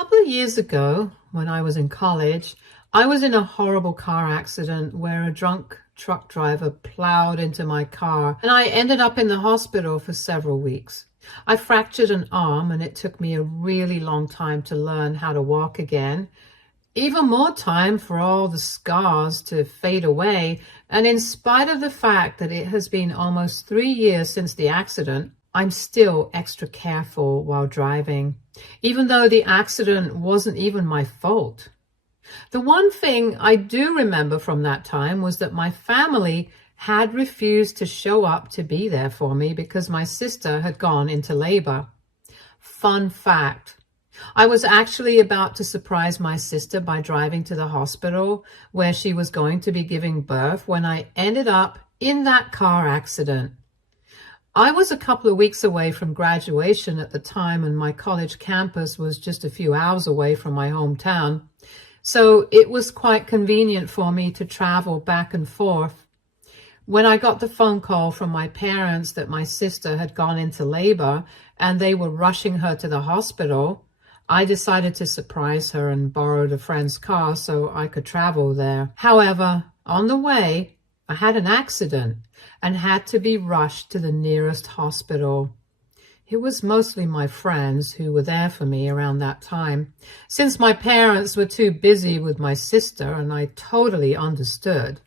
Couple of years ago, when I was in college, I was in a horrible car accident where a drunk truck driver plowed into my car and I ended up in the hospital for several weeks. I fractured an arm and it took me a really long time to learn how to walk again. Even more time for all the scars to fade away. And in spite of the fact that it has been almost 3 years since the accident, I'm still extra careful while driving, even though the accident wasn't even my fault. The one thing I do remember from that time was that my family had refused to show up to be there for me because my sister had gone into labor. Fun fact, I was actually about to surprise my sister by driving to the hospital where she was going to be giving birth when I ended up in that car accident. I was a couple of weeks away from graduation at the time, and my college campus was just a few hours away from my hometown. So it was quite convenient for me to travel back and forth. When I got the phone call from my parents that my sister had gone into labor and they were rushing her to the hospital, I decided to surprise her and borrowed a friend's car so I could travel there. However, on the way, I had an accident and had to be rushed to the nearest hospital. It was mostly my friends who were there for me around that time, since my parents were too busy with my sister, and I totally understood.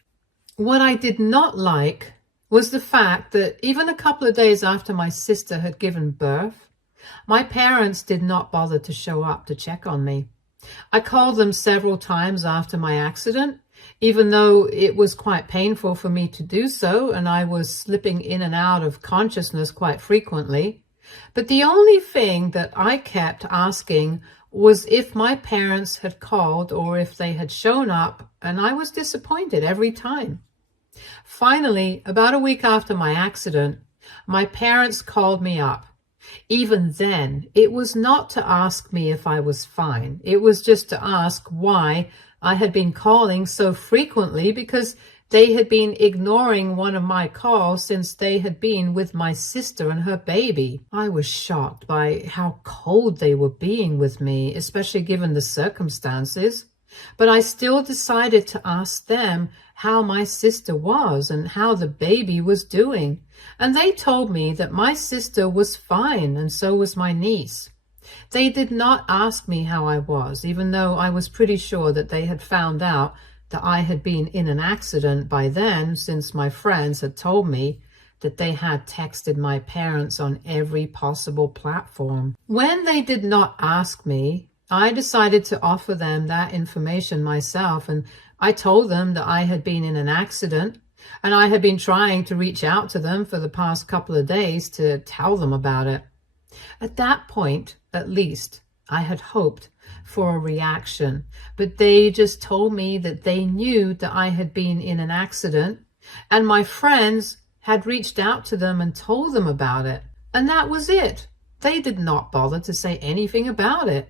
What I did not like was the fact that even a couple of days after my sister had given birth, my parents did not bother to show up to check on me. I called them several times after my accident, even though it was quite painful for me to do so, and I was slipping in and out of consciousness quite frequently. But the only thing that I kept asking was if my parents had called or if they had shown up, and I was disappointed every time. Finally, about a week after my accident, my parents called me up. Even then, it was not to ask me if I was fine. It was just to ask why I had been calling so frequently, because they had been ignoring one of my calls since they had been with my sister and her baby. I was shocked by how cold they were being with me, especially given the circumstances. But I still decided to ask them how my sister was and how the baby was doing. And they told me that my sister was fine, and so was my niece. They did not ask me how I was, even though I was pretty sure that they had found out that I had been in an accident by then, since my friends had told me that they had texted my parents on every possible platform. When they did not ask me, I decided to offer them that information myself, and I told them that I had been in an accident, and I had been trying to reach out to them for the past couple of days to tell them about it. At that point, at least, I had hoped for a reaction, but they just told me that they knew that I had been in an accident, and my friends had reached out to them and told them about it. And that was it. They did not bother to say anything about it.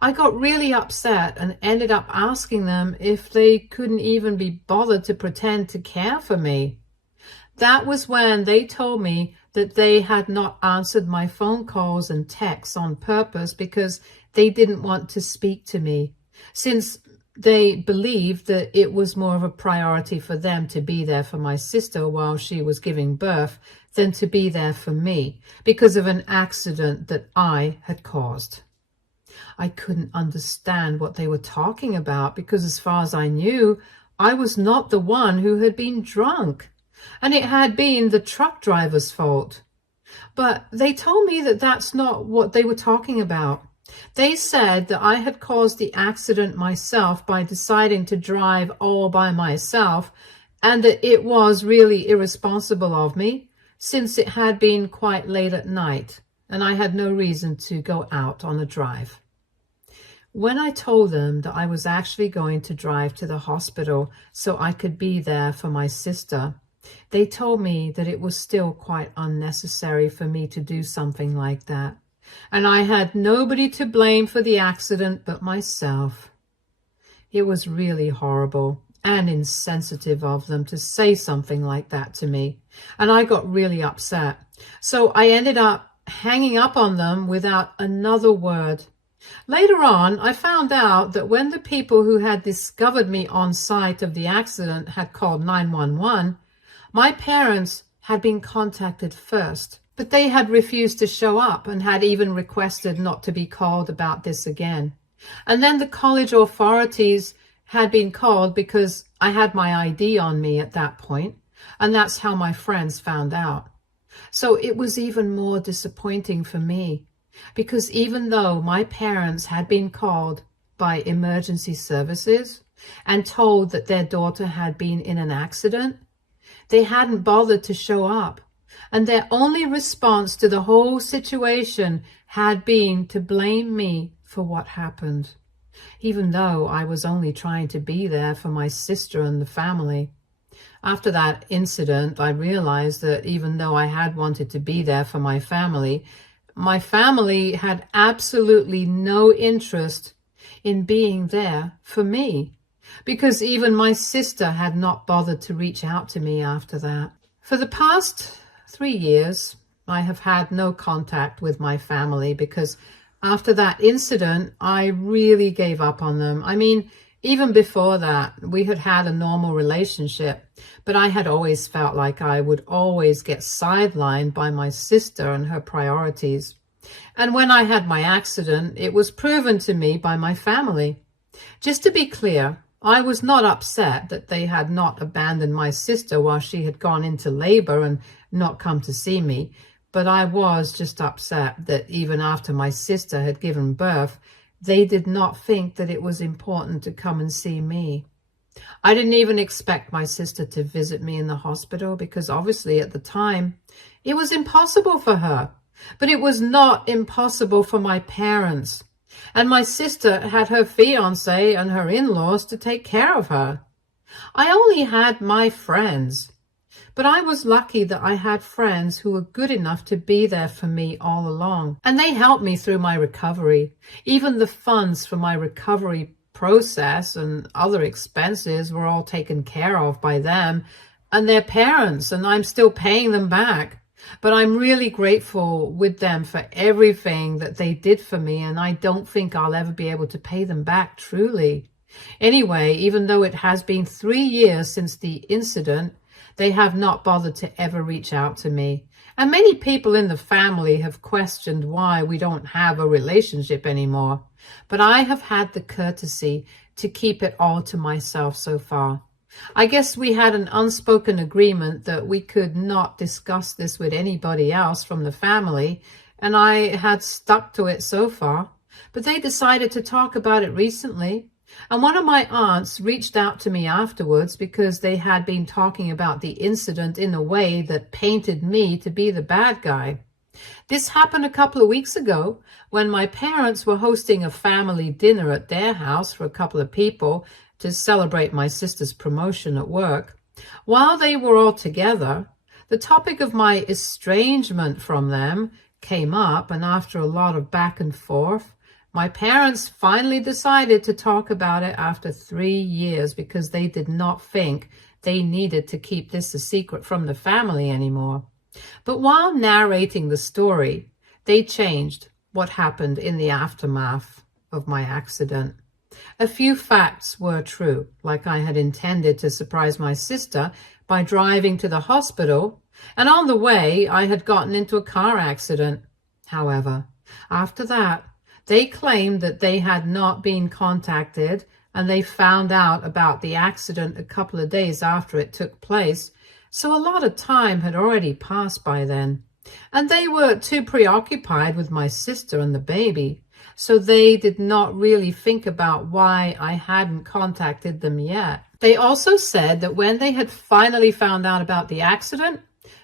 I got really upset and ended up asking them if they couldn't even be bothered to pretend to care for me. That was when they told me that they had not answered my phone calls and texts on purpose because they didn't want to speak to me, since they believed that it was more of a priority for them to be there for my sister while she was giving birth than to be there for me because of an accident that I had caused. I couldn't understand what they were talking about because, as far as I knew, I was not the one who had been drunk, and it had been the truck driver's fault. But they told me that that's not what they were talking about. They said that I had caused the accident myself by deciding to drive all by myself, and that it was really irresponsible of me, since it had been quite late at night, and I had no reason to go out on a drive. When I told them that I was actually going to drive to the hospital so I could be there for my sister, they told me that it was still quite unnecessary for me to do something like that, and I had nobody to blame for the accident but myself. It was really horrible and insensitive of them to say something like that to me, and I got really upset. So I ended up hanging up on them without another word. Later on, I found out that when the people who had discovered me on site of the accident had called 911, my parents had been contacted first, but they had refused to show up and had even requested not to be called about this again. And then the college authorities had been called because I had my ID on me at that point, and that's how my friends found out. So it was even more disappointing for me, because even though my parents had been called by emergency services and told that their daughter had been in an accident, they hadn't bothered to show up. And their only response to the whole situation had been to blame me for what happened, even though I was only trying to be there for my sister and the family. After that incident, I realized that even though I had wanted to be there for my family had absolutely no interest in being there for me, because even my sister had not bothered to reach out to me after that. For the past 3 years, I have had no contact with my family because after that incident, I really gave up on them. I mean, even before that, we had had a normal relationship, but I had always felt like I would always get sidelined by my sister and her priorities. And when I had my accident, it was proven to me by my family. Just to be clear, I was not upset that they had not abandoned my sister while she had gone into labor and not come to see me, but I was just upset that even after my sister had given birth, they did not think that it was important to come and see me. I didn't even expect my sister to visit me in the hospital because obviously at the time it was impossible for her, but it was not impossible for my parents. And my sister had her fiancé and her in-laws to take care of her. I only had my friends, but I was lucky that I had friends who were good enough to be there for me all along. And they helped me through my recovery. Even the funds for my recovery process and other expenses were all taken care of by them and their parents, and I'm still paying them back. But I'm really grateful with them for everything that they did for me, and I don't think I'll ever be able to pay them back truly. Anyway, even though it has been 3 years since the incident, they have not bothered to ever reach out to me. And many people in the family have questioned why we don't have a relationship anymore. But I have had the courtesy to keep it all to myself so far. I guess we had an unspoken agreement that we could not discuss this with anybody else from the family, and I had stuck to it so far. But they decided to talk about it recently, and one of my aunts reached out to me afterwards because they had been talking about the incident in a way that painted me to be the bad guy. This happened a couple of weeks ago when my parents were hosting a family dinner at their house for a couple of people to celebrate my sister's promotion at work. While they were all together, the topic of my estrangement from them came up, and after a lot of back and forth, my parents finally decided to talk about it after 3 years because they did not think they needed to keep this a secret from the family anymore. But while narrating the story, they changed what happened in the aftermath of my accident. A few facts were true, like I had intended to surprise my sister by driving to the hospital, and on the way I had gotten into a car accident. However, after that, they claimed that they had not been contacted and they found out about the accident a couple of days after it took place, so a lot of time had already passed by then. And they were too preoccupied with my sister and the baby, so they did not really think about why I hadn't contacted them yet. They also said that when they had finally found out about the accident,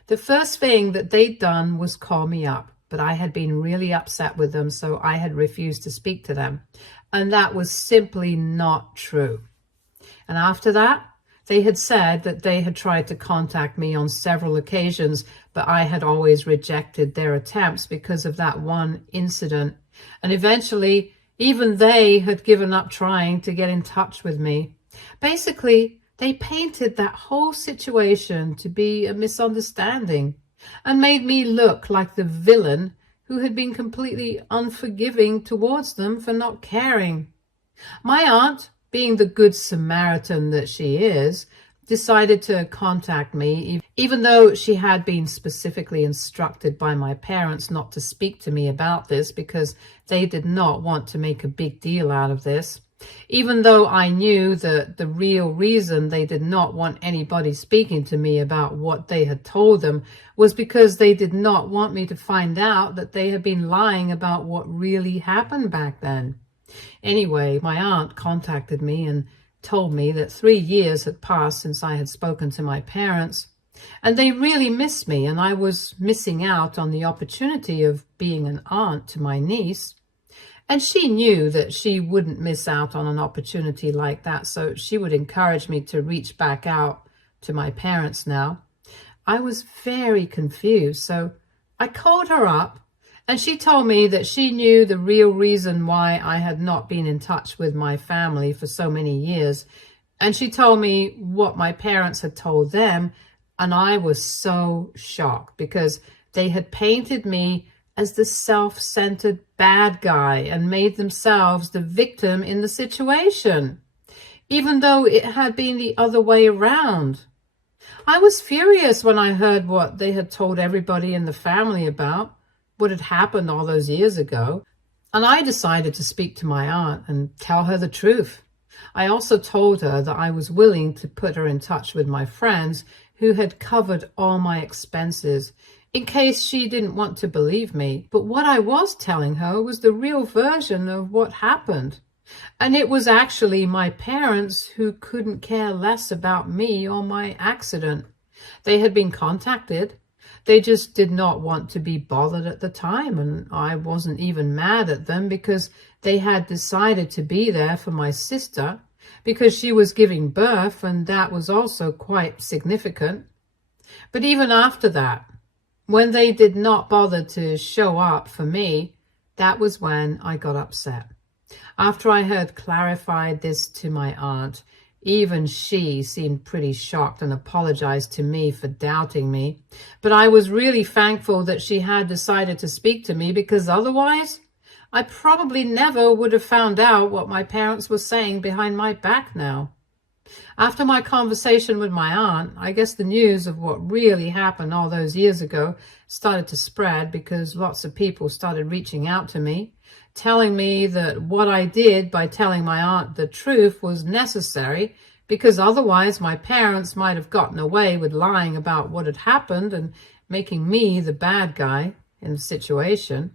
the first thing that they'd done was call me up. But I had been really upset with them, so I had refused to speak to them. And that was simply not true. And after that, they had said that they had tried to contact me on several occasions, but I had always rejected their attempts because of that one incident. And eventually, even they had given up trying to get in touch with me. Basically, they painted that whole situation to be a misunderstanding and made me look like the villain who had been completely unforgiving towards them for not caring. My aunt, being the good Samaritan that she is, decided to contact me, even though she had been specifically instructed by my parents not to speak to me about this because they did not want to make a big deal out of this. Even though I knew that the real reason they did not want anybody speaking to me about what they had told them was because they did not want me to find out that they had been lying about what really happened back then. Anyway, my aunt contacted me and told me that 3 years had passed since I had spoken to my parents, and they really missed me, and I was missing out on the opportunity of being an aunt to my niece. And she knew that she wouldn't miss out on an opportunity like that, so she would encourage me to reach back out to my parents now. I was very confused, so I called her up, and she told me that she knew the real reason why I had not been in touch with my family for so many years. And she told me what my parents had told them, and I was so shocked because they had painted me as the self-centered bad guy and made themselves the victim in the situation, even though it had been the other way around. I was furious when I heard what they had told everybody in the family about what had happened all those years ago, and I decided to speak to my aunt and tell her the truth. I also told her that I was willing to put her in touch with my friends who had covered all my expenses in case she didn't want to believe me. But what I was telling her was the real version of what happened. And it was actually my parents who couldn't care less about me or my accident. They had been contacted. They just did not want to be bothered at the time, and I wasn't even mad at them because they had decided to be there for my sister because she was giving birth, and that was also quite significant. But even after that, when they did not bother to show up for me, that was when I got upset. After I had clarified this to my aunt, even she seemed pretty shocked and apologized to me for doubting me. But I was really thankful that she had decided to speak to me, because otherwise I probably never would have found out what my parents were saying behind my back now. After my conversation with my aunt, I guess the news of what really happened all those years ago started to spread, because lots of people started reaching out to me, telling me that what I did by telling my aunt the truth was necessary, because otherwise my parents might have gotten away with lying about what had happened and making me the bad guy in the situation.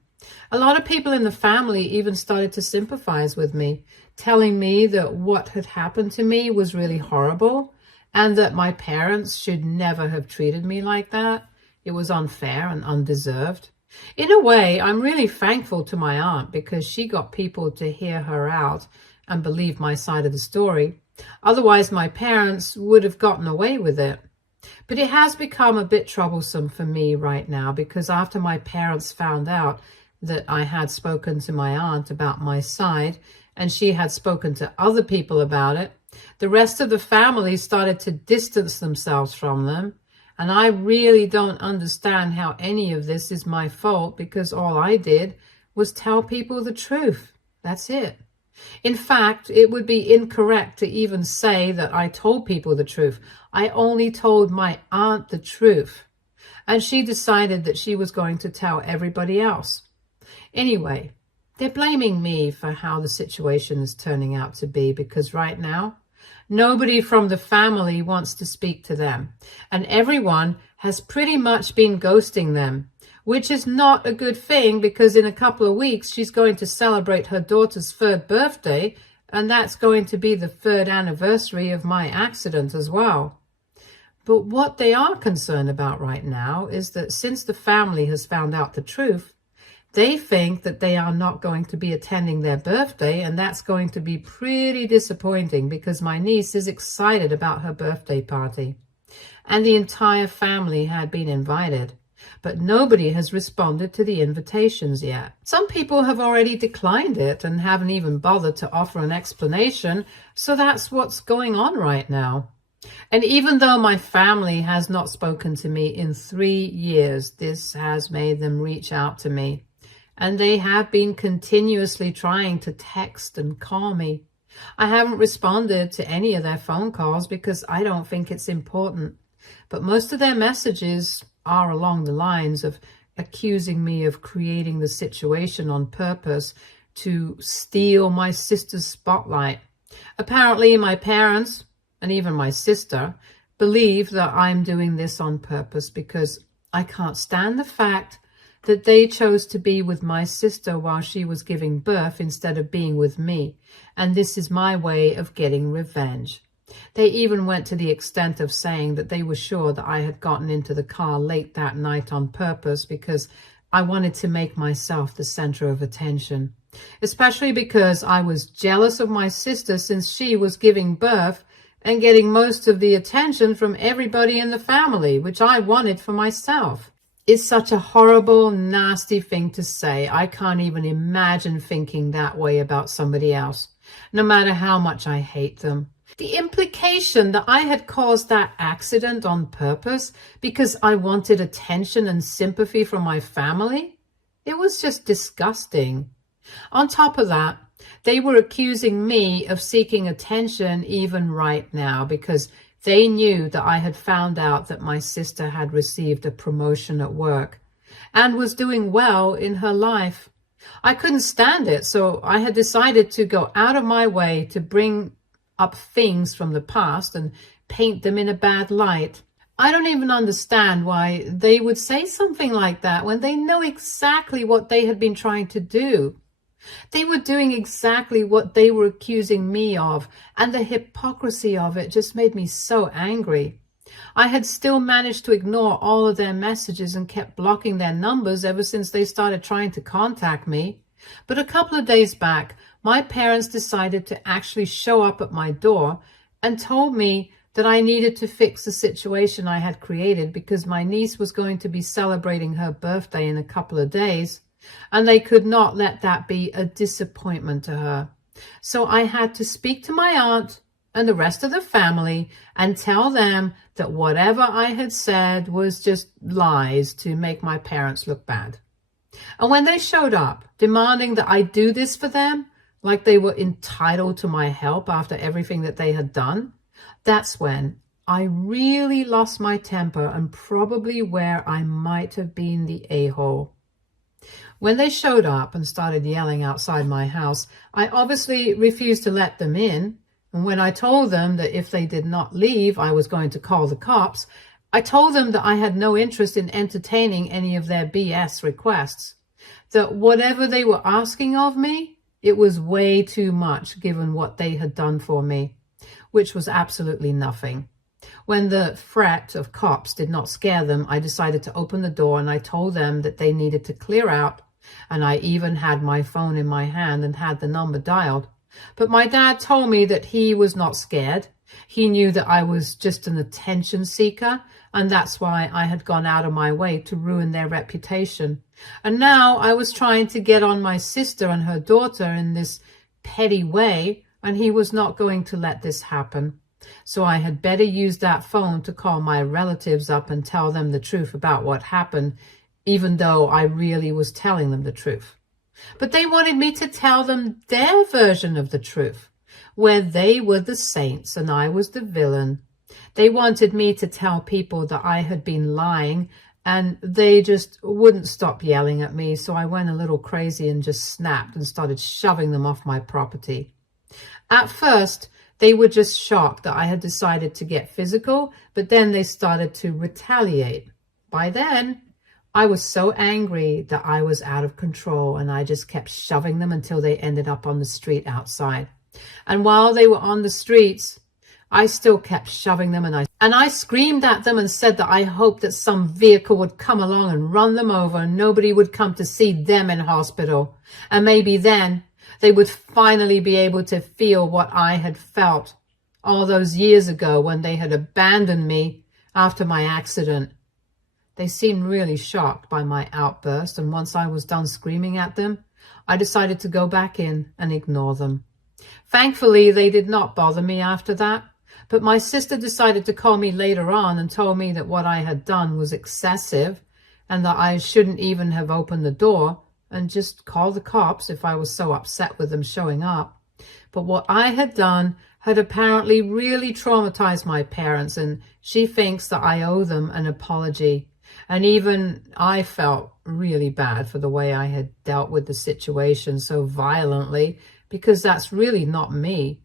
A lot of people in the family even started to sympathize with me, telling me that what had happened to me was really horrible and that my parents should never have treated me like that. It was unfair and undeserved. In a way, I'm really thankful to my aunt, because she got people to hear her out and believe my side of the story. Otherwise, my parents would have gotten away with it. But it has become a bit troublesome for me right now, because after my parents found out that I had spoken to my aunt about my side, and she had spoken to other people about it, the rest of the family started to distance themselves from them. And I really don't understand how any of this is my fault, because all I did was tell people the truth. That's it. In fact, it would be incorrect to even say that I told people the truth. I only told my aunt the truth, and she decided that she was going to tell everybody else. Anyway, they're blaming me for how the situation is turning out to be, because right now, nobody from the family wants to speak to them, and everyone has pretty much been ghosting them, which is not a good thing, because in a couple of weeks she's going to celebrate her daughter's 3rd birthday, and that's going to be the 3rd anniversary of my accident as well. But what they are concerned about right now is that since the family has found out the truth, they think that they are not going to be attending their birthday, and that's going to be pretty disappointing, because my niece is excited about her birthday party. And the entire family had been invited, but nobody has responded to the invitations yet. Some people have already declined it and haven't even bothered to offer an explanation, so that's what's going on right now. And even though my family has not spoken to me in 3 years, this has made them reach out to me. and they have been continuously trying to text and call me. I haven't responded to any of their phone calls because I don't think it's important. But most of their messages are along the lines of accusing me of creating the situation on purpose to steal my sister's spotlight. Apparently, my parents, and even my sister, believe that I'm doing this on purpose because I can't stand the fact that they chose to be with my sister while she was giving birth instead of being with me, and this is my way of getting revenge. They even went to the extent of saying that they were sure that I had gotten into the car late that night on purpose because I wanted to make myself the center of attention, especially because I was jealous of my sister since she was giving birth and getting most of the attention from everybody in the family, which I wanted for myself. It's such a horrible, nasty thing to say. I can't even imagine thinking that way about somebody else, no matter how much I hate them. The implication that I had caused that accident on purpose because I wanted attention and sympathy from my family, it was just disgusting. On top of that, they were accusing me of seeking attention even right now because they knew that I had found out that my sister had received a promotion at work and was doing well in her life. I couldn't stand it, so I had decided to go out of my way to bring up things from the past and paint them in a bad light. I don't even understand why they would say something like that when they know exactly what they had been trying to do. They were doing exactly what they were accusing me of, and the hypocrisy of it just made me so angry. I had still managed to ignore all of their messages and kept blocking their numbers ever since they started trying to contact me. But a couple of days back, my parents decided to actually show up at my door and told me that I needed to fix the situation I had created because my niece was going to be celebrating her birthday in a couple of days, and they could not let that be a disappointment to her. So I had to speak to my aunt and the rest of the family and tell them that whatever I had said was just lies to make my parents look bad. And when they showed up, demanding that I do this for them, like they were entitled to my help after everything that they had done, that's when I really lost my temper and probably where I might have been the a-hole. When they showed up and started yelling outside my house, I obviously refused to let them in. And when I told them that if they did not leave, I was going to call the cops, I told them that I had no interest in entertaining any of their BS requests. That whatever they were asking of me, it was way too much given what they had done for me, which was absolutely nothing. When the threat of cops did not scare them, I decided to open the door and I told them that they needed to clear out, and I even had my phone in my hand and had the number dialed. But my dad told me that he was not scared. He knew that I was just an attention seeker, and that's why I had gone out of my way to ruin their reputation. And now I was trying to get on my sister and her daughter in this petty way, and he was not going to let this happen. So I had better use that phone to call my relatives up and tell them the truth about what happened, even though I really was telling them the truth. But they wanted me to tell them their version of the truth, where they were the saints and I was the villain. They wanted me to tell people that I had been lying, and they just wouldn't stop yelling at me, so I went a little crazy and just snapped and started shoving them off my property. At first, they were just shocked that I had decided to get physical, but then they started to retaliate. By then, I was so angry that I was out of control, and I just kept shoving them until they ended up on the street outside. And while they were on the streets, I still kept shoving them, and I screamed at them and said that I hoped that some vehicle would come along and run them over and nobody would come to see them in hospital. And maybe then they would finally be able to feel what I had felt all those years ago when they had abandoned me after my accident. They seemed really shocked by my outburst, and once I was done screaming at them, I decided to go back in and ignore them. Thankfully, they did not bother me after that, but my sister decided to call me later on and told me that what I had done was excessive and that I shouldn't even have opened the door and just call the cops if I was so upset with them showing up. But what I had done had apparently really traumatized my parents, and she thinks that I owe them an apology. And even I felt really bad for the way I had dealt with the situation so violently, because that's really not me.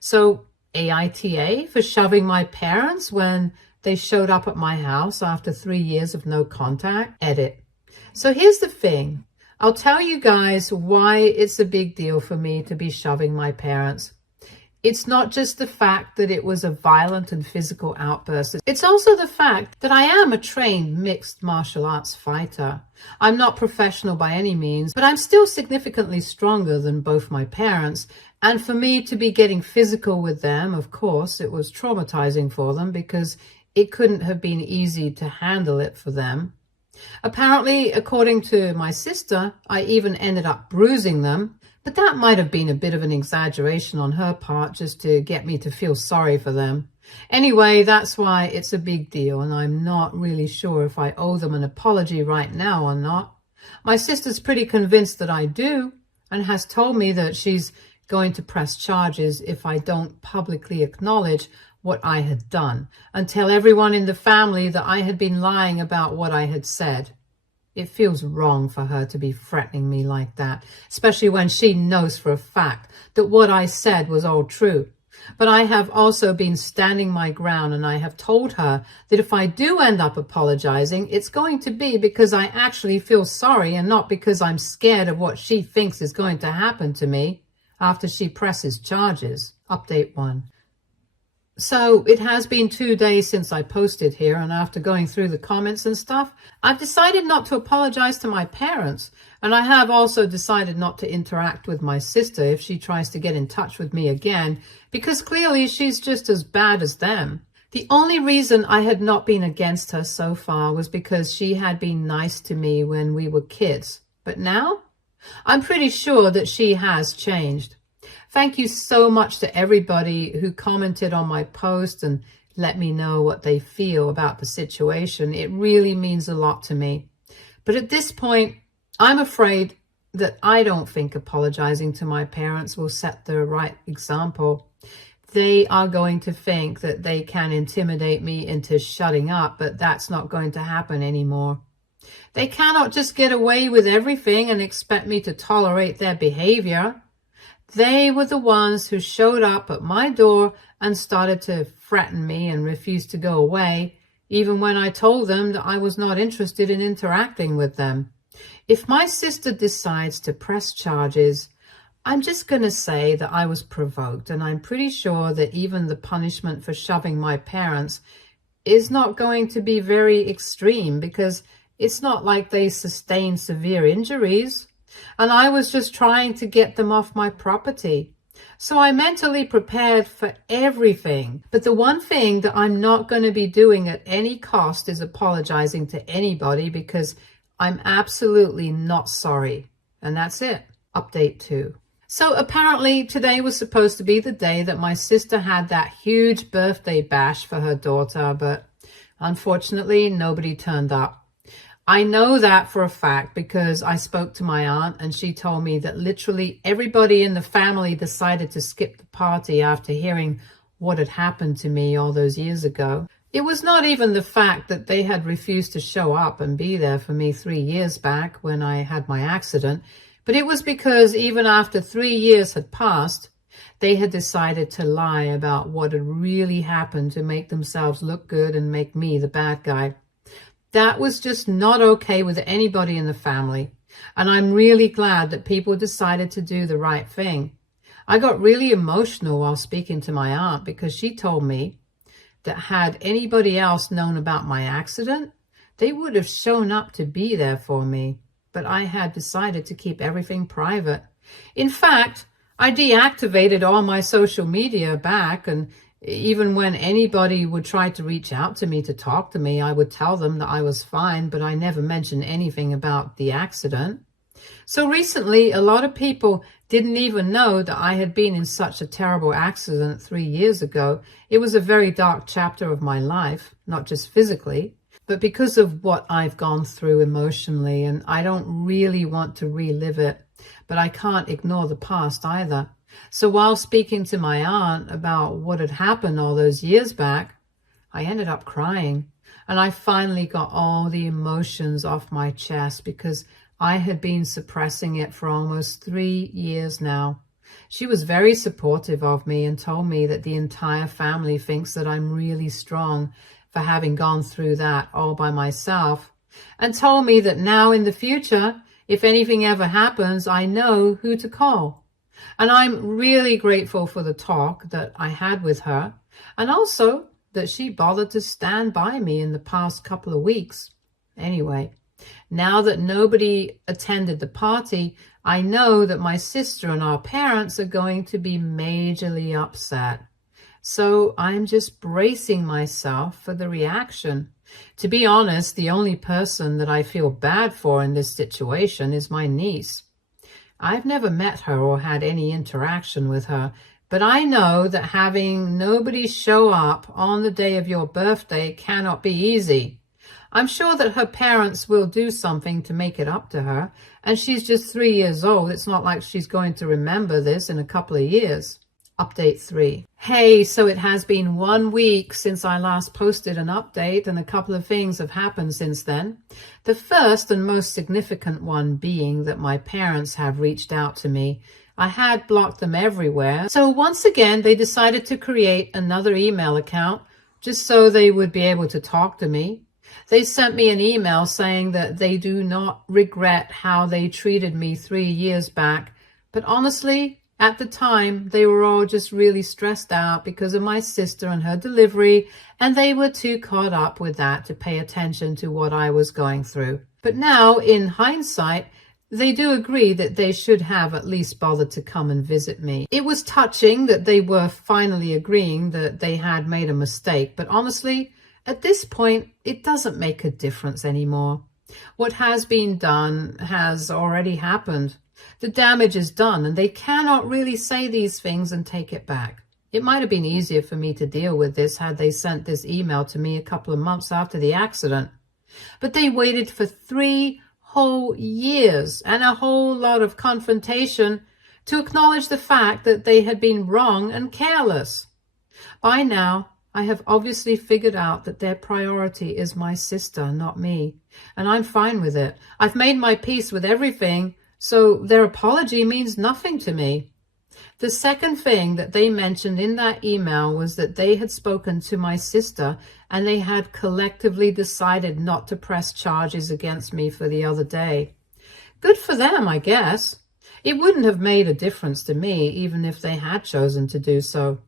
So AITA for shoving my parents when they showed up at my house after 3 years of no contact. Edit. So here's the thing. I'll tell you guys why it's a big deal for me to be shoving my parents. It's not just the fact that it was a violent and physical outburst. It's also the fact that I am a trained mixed martial arts fighter. I'm not professional by any means, but I'm still significantly stronger than both my parents. And for me to be getting physical with them, of course, it was traumatizing for them because it couldn't have been easy to handle it for them. Apparently, according to my sister, I even ended up bruising them, but that might have been a bit of an exaggeration on her part just to get me to feel sorry for them. Anyway, that's why it's a big deal, and I'm not really sure if I owe them an apology right now or not. My sister's pretty convinced that I do, and has told me that she's going to press charges if I don't publicly acknowledge what I had done and tell everyone in the family that I had been lying about what I had said. It feels wrong for her to be threatening me like that, especially when she knows for a fact that what I said was all true. But I have also been standing my ground, and I have told her that if I do end up apologizing, it's going to be because I actually feel sorry and not because I'm scared of what she thinks is going to happen to me after she presses charges. Update 1. So it has been 2 days since I posted here, and after going through the comments and stuff, I've decided not to apologize to my parents, and I have also decided not to interact with my sister if she tries to get in touch with me again, because clearly she's just as bad as them. The only reason I had not been against her so far was because she had been nice to me when we were kids, but now I'm pretty sure that she has changed. Thank you so much to everybody who commented on my post and let me know what they feel about the situation. It really means a lot to me. But at this point, I'm afraid that I don't think apologizing to my parents will set the right example. They are going to think that they can intimidate me into shutting up, but that's not going to happen anymore. They cannot just get away with everything and expect me to tolerate their behavior. They were the ones who showed up at my door and started to threaten me and refused to go away, even when I told them that I was not interested in interacting with them. If my sister decides to press charges, I'm just going to say that I was provoked, and I'm pretty sure that even the punishment for shoving my parents is not going to be very extreme, because it's not like they sustained severe injuries. And I was just trying to get them off my property. So I mentally prepared for everything. But the one thing that I'm not going to be doing at any cost is apologizing to anybody, because I'm absolutely not sorry. And that's it. Update 2. So apparently today was supposed to be the day that my sister had that huge birthday bash for her daughter, but unfortunately nobody turned up. I know that for a fact because I spoke to my aunt, and she told me that literally everybody in the family decided to skip the party after hearing what had happened to me all those years ago. It was not even the fact that they had refused to show up and be there for me 3 years back when I had my accident, but it was because even after 3 years had passed, they had decided to lie about what had really happened to make themselves look good and make me the bad guy. That was just not okay with anybody in the family, and I'm really glad that people decided to do the right thing. I got really emotional while speaking to my aunt because she told me that had anybody else known about my accident, they would have shown up to be there for me, but I had decided to keep everything private. In fact, I deactivated all my social media back, and even when anybody would try to reach out to me to talk to me, I would tell them that I was fine, but I never mentioned anything about the accident. So recently, a lot of people didn't even know that I had been in such a terrible accident 3 years ago. It was a very dark chapter of my life, not just physically, But because of what I've gone through emotionally, and I don't really want to relive it, but I can't ignore the past either. So while speaking to my aunt about what had happened all those years back, I ended up crying. And I finally got all the emotions off my chest because I had been suppressing it for almost 3 years now. She was very supportive of me and told me that the entire family thinks that I'm really strong for having gone through that all by myself, and told me that now in the future, if anything ever happens, I know who to call. And I'm really grateful for the talk that I had with her, and also that she bothered to stand by me in the past couple of weeks. Anyway, now that nobody attended the party, I know that my sister and our parents are going to be majorly upset. So I'm just bracing myself for the reaction. To be honest, the only person that I feel bad for in this situation is my niece. I've never met her or had any interaction with her, but I know that having nobody show up on the day of your birthday cannot be easy. I'm sure that her parents will do something to make it up to her, and she's just 3 years old. It's not like she's going to remember this in a couple of years. Update 3. Hey, so it has been 1 week since I last posted an update, and a couple of things have happened since then. The first and most significant one being that my parents have reached out to me. I had blocked them everywhere, so once again they decided to create another email account just so they would be able to talk to me. They sent me an email saying that they do not regret how they treated me 3 years back, but honestly, at the time, they were all just really stressed out because of my sister and her delivery, and they were too caught up with that to pay attention to what I was going through. But now, in hindsight, they do agree that they should have at least bothered to come and visit me. It was touching that they were finally agreeing that they had made a mistake, but honestly, at this point, it doesn't make a difference anymore. What has been done has already happened. The damage is done, and they cannot really say these things and take it back. It might have been easier for me to deal with this had they sent this email to me a couple of months after the accident. But they waited for 3 whole years and a whole lot of confrontation to acknowledge the fact that they had been wrong and careless. By now, I have obviously figured out that their priority is my sister, not me, and I'm fine with it. I've made my peace with everything, so their apology means nothing to me. The second thing that they mentioned in that email was that they had spoken to my sister and they had collectively decided not to press charges against me for the other day. Good for them, I guess. It wouldn't have made a difference to me even if they had chosen to do so.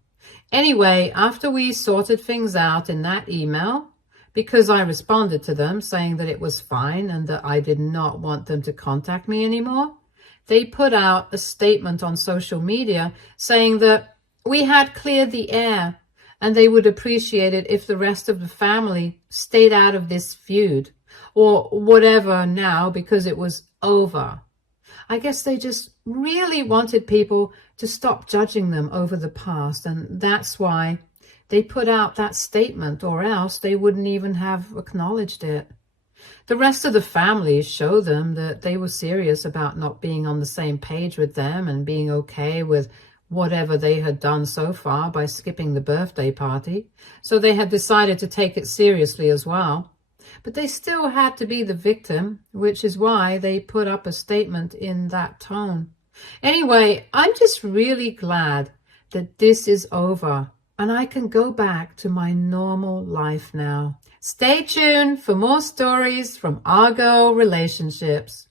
Anyway, after we sorted things out in that email, because I responded to them saying that it was fine and that I did not want them to contact me anymore, they put out a statement on social media saying that we had cleared the air and they would appreciate it if the rest of the family stayed out of this feud or whatever now because it was over. I guess they just really wanted people to stop judging them over the past, and that's why they put out that statement, or else they wouldn't even have acknowledged it. The rest of the family showed them that they were serious about not being on the same page with them and being okay with whatever they had done so far by skipping the birthday party, so they had decided to take it seriously as well. But they still had to be the victim, which is why they put up a statement in that tone. Anyway, I'm just really glad that this is over and I can go back to my normal life now. Stay tuned for more stories from Our Girl Relationships.